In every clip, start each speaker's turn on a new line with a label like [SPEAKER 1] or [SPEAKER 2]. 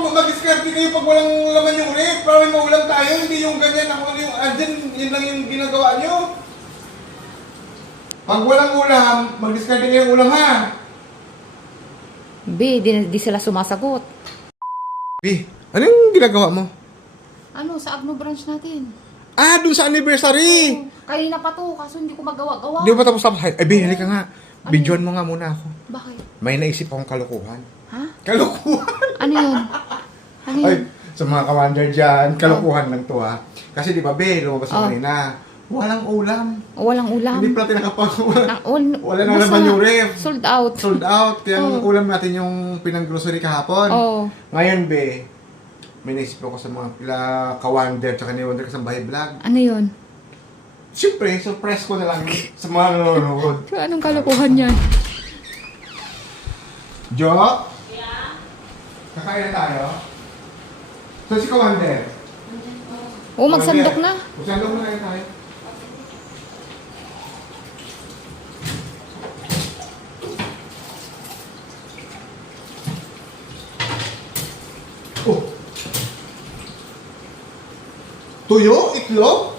[SPEAKER 1] mag-diskarte kayo pag walang laman yung ref. Para may maulam tayo, hindi yung ganyan. Ako yung andyan, yun lang yung ginagawa nyo. Pag walang ulam, mag-diskarte kayo ng ulam ha.
[SPEAKER 2] B, di sila sumasagot.
[SPEAKER 1] B, ano yung ginagawa mo?
[SPEAKER 2] Ano, sa Agno branch natin?
[SPEAKER 1] Ah, dun sa anniversary!
[SPEAKER 2] Kanina pa to, kaso hindi ko magawa-gawa.
[SPEAKER 1] Di ba tapos? Ay, B, halika nga. Bidyoan mo nga muna ako.
[SPEAKER 2] Bakit?
[SPEAKER 1] May naisip akong kalokohan.
[SPEAKER 2] Ha?
[SPEAKER 1] Kalokohan?
[SPEAKER 2] Ano yun? Ano yun?
[SPEAKER 1] Ay, sa mga commander dyan, kalokohan lang to ha. Kasi di ba, B, lumabas mo kanina. Walang ulam.
[SPEAKER 2] Walang ulam.
[SPEAKER 1] Hindi pala tinakapag. Wala na
[SPEAKER 2] basta
[SPEAKER 1] naman yung ref.
[SPEAKER 2] Sold out.
[SPEAKER 1] Sold out. Kaya ang ulam natin yung pinang-grocery kahapon.
[SPEAKER 2] Oo.
[SPEAKER 1] Ngayon, be, may naisip ako sa mga pila ka-Wonder tsaka ni Wonder Kasambahay Vlog.
[SPEAKER 2] Ano yun?
[SPEAKER 1] Siyempre, surprise ko na lang sa mga nanonood.
[SPEAKER 2] Anong kalokohan yan?
[SPEAKER 1] Jo? Yeah? Kakain na tayo? So, si ka-Wonder?
[SPEAKER 2] Oo, magsandok na.
[SPEAKER 1] Magsandok na tayo. Oh. Tuyo? Itlog?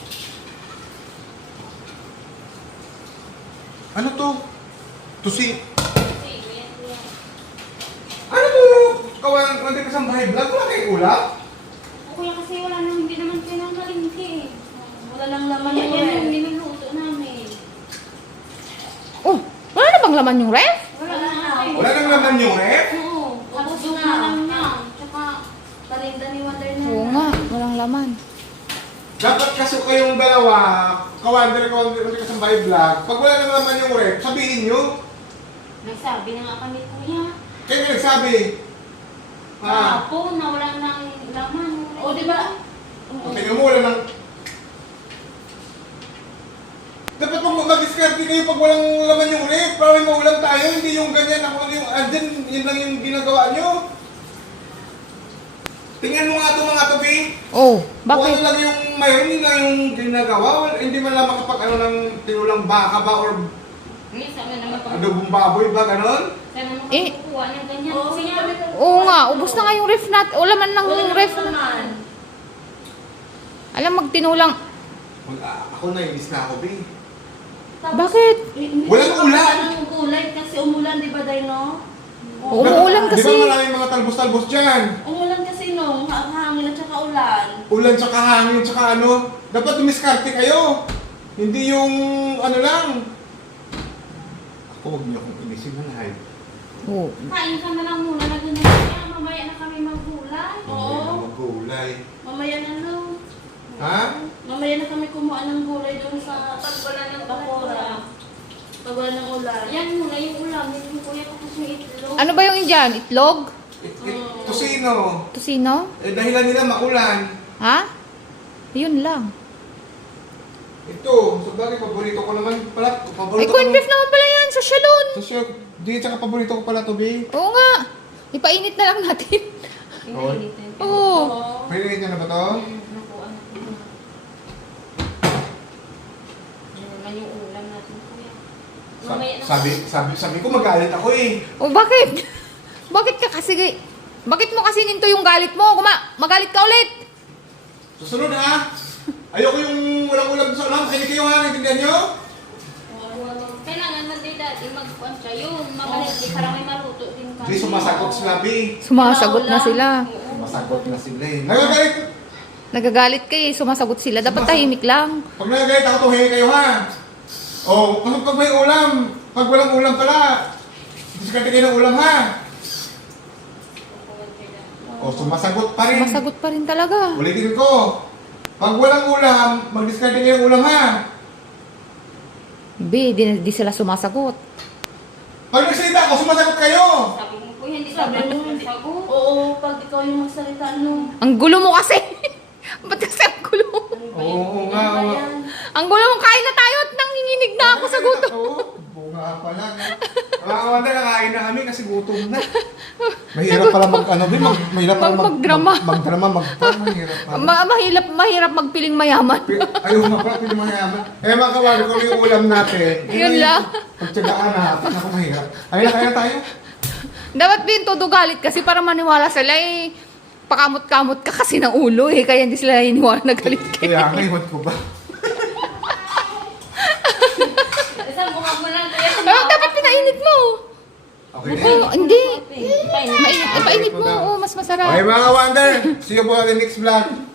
[SPEAKER 1] Ano to? Tusi. Ano to? Kawan, hindi ka sa bahay vlog? Wala kayong ulam?
[SPEAKER 3] Kuya, kasi wala nang, hindi naman pinangkalingki eh. Wala lang laman yung yung niluluto namin.
[SPEAKER 2] Oh, wala na bang laman yung ref?
[SPEAKER 3] Wala na.
[SPEAKER 1] Wala nang laman yung ref?
[SPEAKER 3] Oo. Tapos yung alam niya. Tsaka talinda ni Wonder na.
[SPEAKER 2] Oo nga, walang laman.
[SPEAKER 1] Dapat kaso kayong dalawa, kawander ka sa bahay vlog, pag wala nang laman yung ref, sabihin nyo.
[SPEAKER 3] Nagsabi na nga kami, kuya.
[SPEAKER 1] Kayo nga nagsabi.
[SPEAKER 3] Kahapon na wala nang laman. O, di ba?
[SPEAKER 1] Tingnan mo, wala nang... Dapat mag-diskarte kayo pag walang laman yung ref, para may maulam tayo, hindi yung ganyan. Ako yung andyan, yun lang yung ginagawa nyo. Tingnan mo nga ito mga tabi.
[SPEAKER 2] Oh,
[SPEAKER 1] Kung
[SPEAKER 2] bakit?
[SPEAKER 1] ano lang yung mayroon, yun lang yung ginagawa. Hindi man lang makapag ano ng tinulang baka ba or
[SPEAKER 3] Hindi, sabi naman pag...
[SPEAKER 1] adobong baboy ba, ganon?
[SPEAKER 3] Sana naman
[SPEAKER 2] Eh.
[SPEAKER 3] kukuha ng ganyan. Kasi nga,
[SPEAKER 2] Oo nga, ubos na nga yung ref natin. O laman ng ref na. Alam, magtinulang.
[SPEAKER 1] Ako na, inis na ako, be.
[SPEAKER 2] Bakit?
[SPEAKER 1] Walang ulan.
[SPEAKER 3] Walang gulay kasi umulan, di ba, Dino?
[SPEAKER 2] Umuulan kasi.
[SPEAKER 1] Di ba maraming mga talbos-talbos dyan?
[SPEAKER 3] Umulan kasi nung hangin at saka ulan.
[SPEAKER 1] Ulan tsaka hangin tsaka ano. Dapat dumiskarte kayo. Hindi yung ano lang. Ako, huwag niyo akong inisin na live.
[SPEAKER 2] Oh.
[SPEAKER 3] Kain ka na lang muna na ganyan. Kaya mamaya na kami maggulay. Oo.
[SPEAKER 1] Mag-gulay.
[SPEAKER 3] Mamaya na lang.
[SPEAKER 1] Ha?
[SPEAKER 3] Mamaya na kami kumuha ng gulay doon sa pagwala ng bakura. Pagwala ng ulan. Yan muna yung ulam. Yung kuya ko kasi yung itlog.
[SPEAKER 2] Ano ba yung indyan? Itlog?
[SPEAKER 1] Tosino.
[SPEAKER 2] Tosino?
[SPEAKER 1] Eh, dahilan nila maulan.
[SPEAKER 2] Ha? Yun lang.
[SPEAKER 1] Ito, sa bagay, paborito ko naman pala.
[SPEAKER 2] Ay,
[SPEAKER 1] Paborito
[SPEAKER 2] corned beef naman pala yan sa shalon.
[SPEAKER 1] Sosyo, di, tsaka paborito ko pala to, be.
[SPEAKER 2] Oo nga. Ipainit na lang natin.
[SPEAKER 3] Inainitin.
[SPEAKER 2] Oo.
[SPEAKER 1] Pwede niya na ba to?
[SPEAKER 3] Nakuha na ko na. Yan naman yung ulam natin, kuya. Mamaya na.
[SPEAKER 1] Sabi ko magalit ako eh.
[SPEAKER 2] O bakit? Bakit ka kasi... Bakit mo kasi ninto yung galit mo? Magalit ka ulit.
[SPEAKER 1] Susunod ha. Ayoko yung walang ulam sa ulam. Kaya kayo ha, naiintindihan nyo?
[SPEAKER 3] Kailangan na din dati magpuan siya. Yun, mabalik. Para may maluto din kami.
[SPEAKER 1] Di sumasagot sila, be.
[SPEAKER 2] Sumasagot na sila.
[SPEAKER 1] Sumasagot na sila eh. Nagagalit.
[SPEAKER 2] Nagagalit kayo, sumasagot sila. Dapat tahimik lang.
[SPEAKER 1] Pag nagagalit ako, tuhingi kayo ha. O, pag may ulam, pag walang ulam pala, diskarte kayo ng ulam ha. O, sumasagot pa rin.
[SPEAKER 2] Sumasagot pa rin talaga.
[SPEAKER 1] Ulitin ko. Pag walang ulam, mag-diskarte kayo ng ulam ha.
[SPEAKER 2] B, di sila sumasagot.
[SPEAKER 1] Pag nagsalita ako, sumasagot kayo.
[SPEAKER 3] Sabi mo po, hindi sabi mo sagot. Oo, pag ikaw yung magsalita, ano?
[SPEAKER 2] Ang gulo mo kasi. Ba't kasi ang gulo mo?
[SPEAKER 1] Oo nga.
[SPEAKER 2] Ang gulo mo, kain na tayo at nanginginig na ako sa gutom.
[SPEAKER 1] Oo, bunga pala. Mga kawanda, nakain na kami kasi gutom na. Mahirap pala mahirap pala
[SPEAKER 2] Magdrama.
[SPEAKER 1] Magdrama, mahirap pala.
[SPEAKER 2] Mahirap magpiling mayaman.
[SPEAKER 1] Ayaw nga pala, pinamayaman. Eh mga kawanda, kung yung ulam natin,
[SPEAKER 2] Yun lang.
[SPEAKER 1] Pagtsagaan natin, ako mahirap. Ayun na, kaya tayo.
[SPEAKER 2] Dapat din todo galit kasi para maniwala sila eh. pakamot-kamot ka kasi ng ulo eh. Kaya hindi sila hiniwala na galit kayo.
[SPEAKER 1] Kaya nga, iwan ko ba?
[SPEAKER 3] Isang bunga mo lang kaya.
[SPEAKER 2] Dapat pinainit mo.
[SPEAKER 1] Okay na.
[SPEAKER 2] Oo, hindi.
[SPEAKER 3] Painit.
[SPEAKER 2] Mainit, ipainit mo. Oo, mas masarap.
[SPEAKER 1] Okay mga Wonder, see you po on the next vlog.